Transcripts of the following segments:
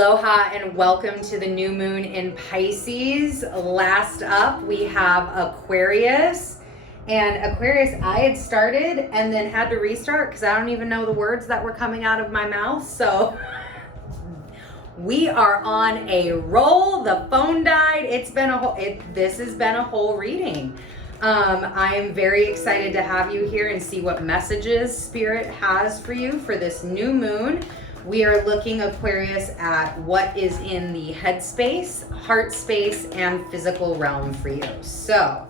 Aloha and welcome to the new moon in Pisces. Last up, we have Aquarius. And Aquarius, I had started and then had to restart because I don't even know the words that were coming out of my mouth. So we are on a roll. The phone died. This has been a whole reading. I am very excited to have you here and see what messages Spirit has for you for this new moon. We are looking, Aquarius, at what is in the headspace, heart space, and physical realm for you. So,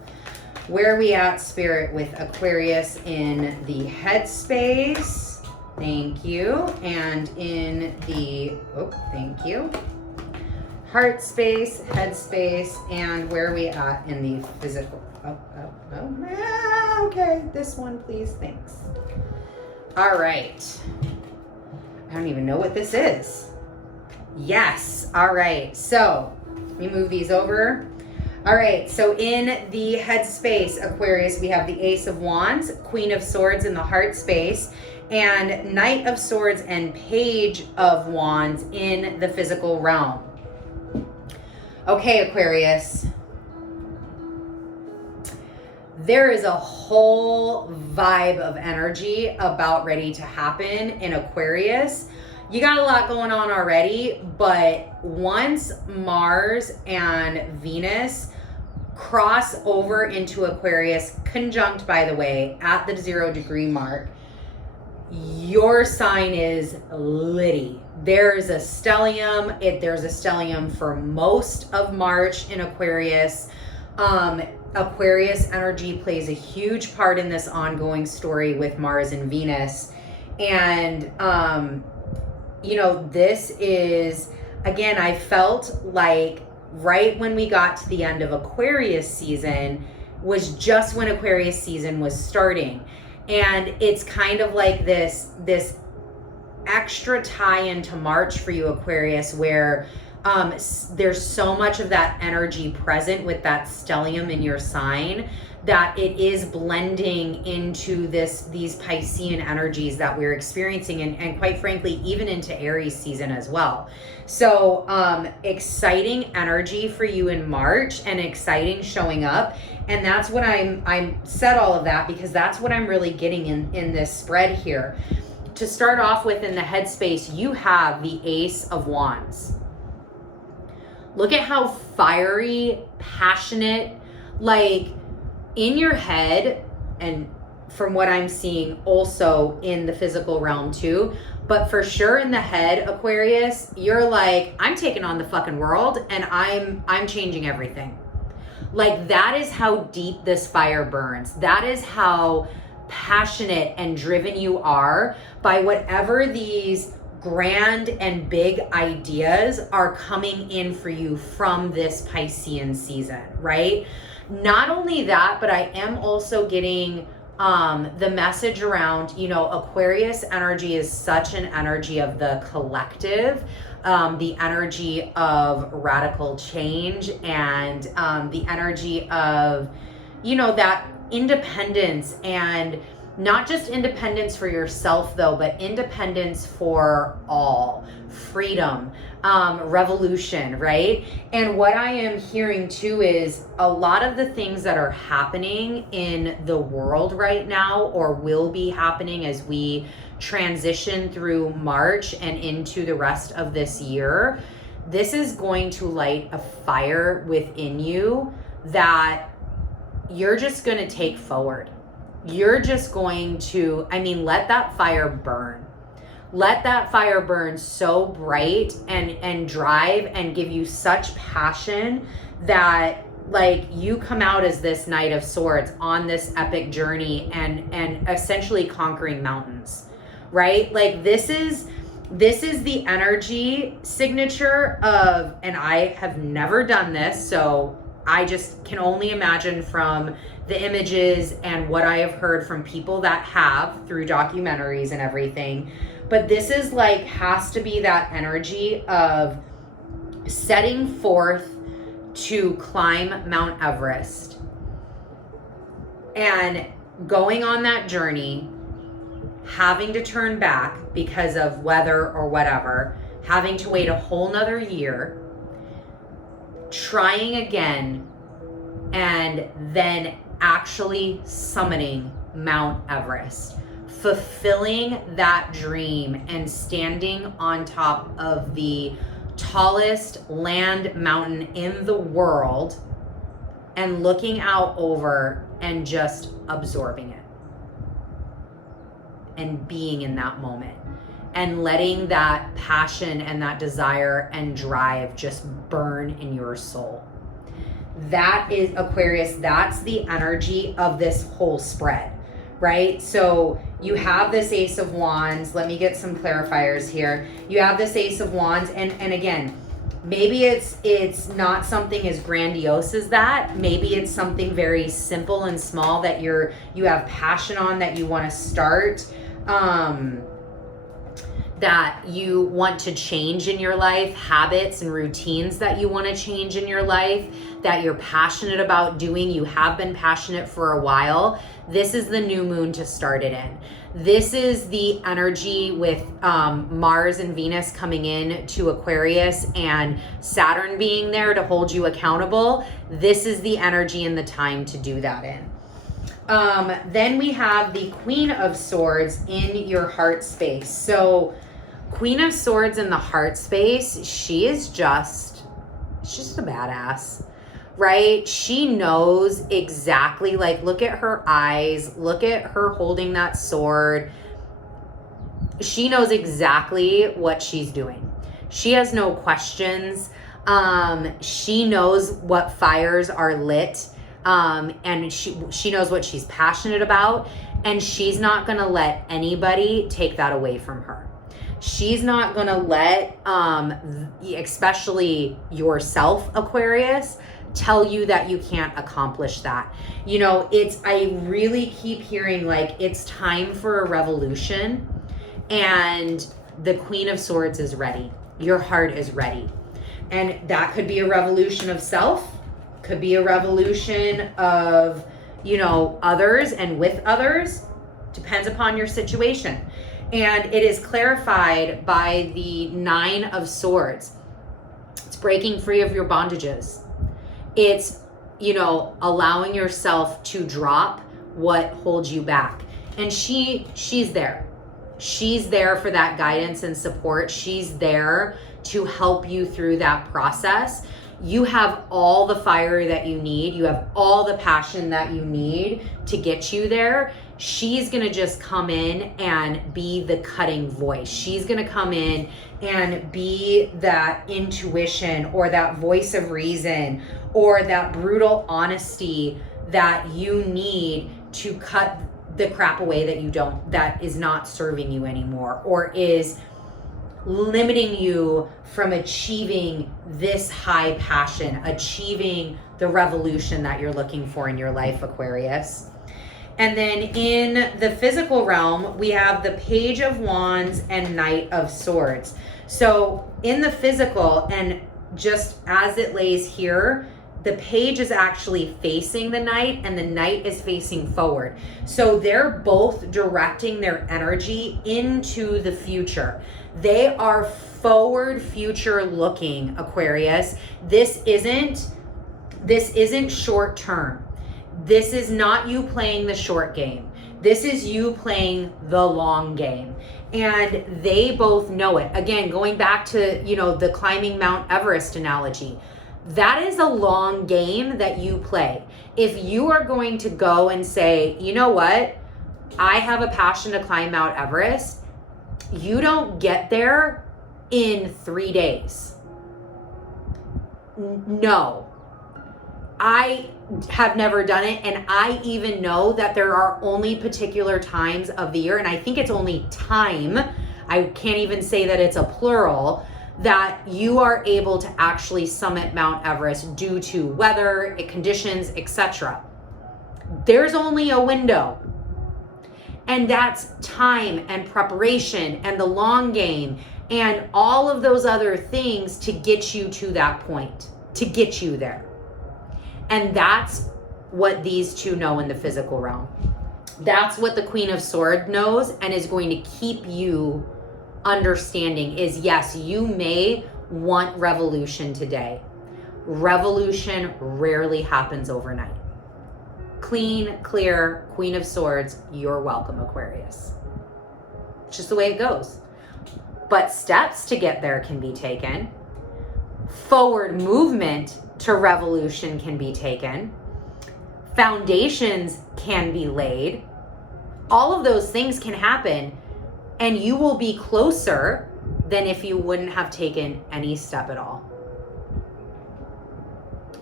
where are we at, Spirit, with Aquarius in the headspace? Thank you. And in the, thank you. Heart space, headspace, and where are we at in the physical? Okay, this one, please, thanks. All right. I don't even know what this is. Yes. All right. So let me move these over. All right. So in the headspace, Aquarius, we have the Ace of Wands, Queen of Swords in the heart space, and Knight of Swords and Page of Wands in the physical realm. Okay, Aquarius. There is a whole vibe of energy about ready to happen in Aquarius. You got a lot going on already, but once Mars and Venus cross over into Aquarius, conjunct, by the way, at the 0 degree mark, your sign is litty. There's a stellium. There's a stellium for most of March in Aquarius. Aquarius energy plays a huge part in this ongoing story with Mars and Venus. And, this is, again, I felt like right when we got to the end of Aquarius season was just when Aquarius season was starting. And it's kind of like this extra tie into March for you, Aquarius, where there's so much of that energy present with that stellium in your sign that it is blending into these Piscean energies that we're experiencing and quite frankly, even into Aries season as well. So exciting energy for you in March and exciting showing up. And that's what I'm said all of that because that's what I'm really getting in this spread here. To start off with in the headspace, you have the Ace of Wands. Look at how fiery, passionate, like in your head, and from what I'm seeing also in the physical realm too, but for sure in the head, Aquarius, you're like, I'm taking on the fucking world and I'm changing everything. Like that is how deep this fire burns. That is how passionate and driven you are by whatever these grand and big ideas are coming in for you from this Piscean season, right? Not only that, but I am also getting the message around, Aquarius energy is such an energy of the collective, the energy of radical change and the energy of, that independence, and not just independence for yourself though, but independence for all, freedom, revolution, right? And what I am hearing too is a lot of the things that are happening in the world right now or will be happening as we transition through March and into the rest of this year. This is going to light a fire within you that you're just going to take forward. You're just going to, let that fire burn. Let that fire burn so bright and drive and give you such passion that like you come out as this Knight of Swords on this epic journey and essentially conquering mountains, right? Like this is the energy signature of, and I have never done this, so I just can only imagine from the images and what I have heard from people that have through documentaries and everything. But this is like, has to be that energy of setting forth to climb Mount Everest and going on that journey, having to turn back because of weather or whatever, having to wait a whole nother year, trying again, and then actually summiting Mount Everest, fulfilling that dream and standing on top of the tallest land mountain in the world and looking out over and just absorbing it and being in that moment and letting that passion and that desire and drive just burn in your soul. That is Aquarius. That's the energy of this whole spread, right? So you have this Ace of Wands. Let me get some clarifiers here. You have this Ace of Wands, and again, maybe it's not something as grandiose as that. Maybe it's something very simple and small that you have passion on, that you want to start, that you want to change in your life, habits and routines that you want to change in your life, that you're passionate about doing. You have been passionate for a while. This is the new moon to start it in. This is the energy with Mars and Venus coming in to Aquarius and Saturn being there to hold you accountable. This is the energy and the time to do that in. Then we have the Queen of Swords in your heart space. So Queen of Swords in the heart space, she's just a badass, right? She knows exactly, like, look at her eyes, look at her holding that sword. She knows exactly what she's doing. She has no questions. She knows what fires are lit. And she knows what she's passionate about, and she's not gonna let anybody take that away from her. She's not gonna let, especially yourself, Aquarius, tell you that you can't accomplish that. You know, I really keep hearing, like, it's time for a revolution, and the Queen of Swords is ready. Your heart is ready. And that could be a revolution of self, could be a revolution of, others and with others. Depends upon your situation. And it is clarified by the 9 of Swords. It's breaking free of your bondages. It's, allowing yourself to drop what holds you back. And she's there. She's there for that guidance and support. She's there to help you through that process. You have all the fire that you need. You have all the passion that you need to get you there. She's going to just come in and be the cutting voice. She's going to come in and be that intuition or that voice of reason or that brutal honesty that you need to cut the crap away that is not serving you anymore or is limiting you from achieving this high passion, achieving the revolution that you're looking for in your life, Aquarius. And then in the physical realm, we have the Page of Wands and Knight of Swords. So in the physical, and just as it lays here, the page is actually facing the knight and the knight is facing forward. So they're both directing their energy into the future. They are forward future looking, Aquarius. This isn't short term. This is not you playing the short game. This is you playing the long game. And they both know it. Again, going back to, the climbing Mount Everest analogy, that is a long game that you play. If you are going to go and say, you know what, I have a passion to climb Mount Everest, you don't get there in 3 days. No. I have never done it, and I even know that there are only particular times of the year, and I think it's only time, I can't even say that it's a plural, that you are able to actually summit Mount Everest due to weather, conditions, etc. There's only a window. And that's time and preparation and the long game and all of those other things to get you to that point, to get you there. And that's what these two know in the physical realm. That's what the Queen of Swords knows and is going to keep you understanding is, yes, you may want revolution today. Revolution rarely happens overnight. Clean, clear, Queen of Swords, you're welcome, Aquarius. It's just the way it goes. But steps to get there can be taken. Forward movement to revolution can be taken. Foundations can be laid. All of those things can happen, and you will be closer than if you wouldn't have taken any step at all.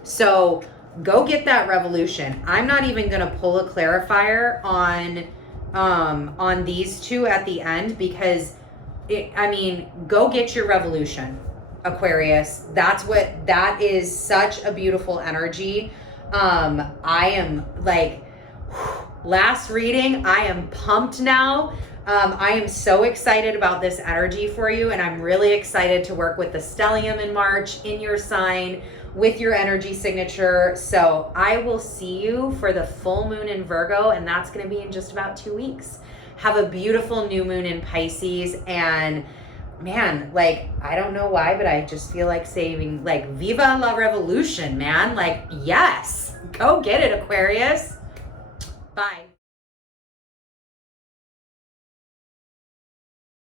So go get that revolution. I'm not even going to pull a clarifier on these two at the end, because go get your revolution, Aquarius. That is such a beautiful energy. I am like, last reading, I am pumped now. I am so excited about this energy for you, and I'm really excited to work with the stellium in March in your sign with your energy signature. So I will see you for the full moon in Virgo, and that's going to be in just about 2 weeks. Have a beautiful new moon in Pisces, and man, like, I don't know why, but I just feel like saying, like, Viva la Revolution, man. Like, yes, go get it, Aquarius. Bye.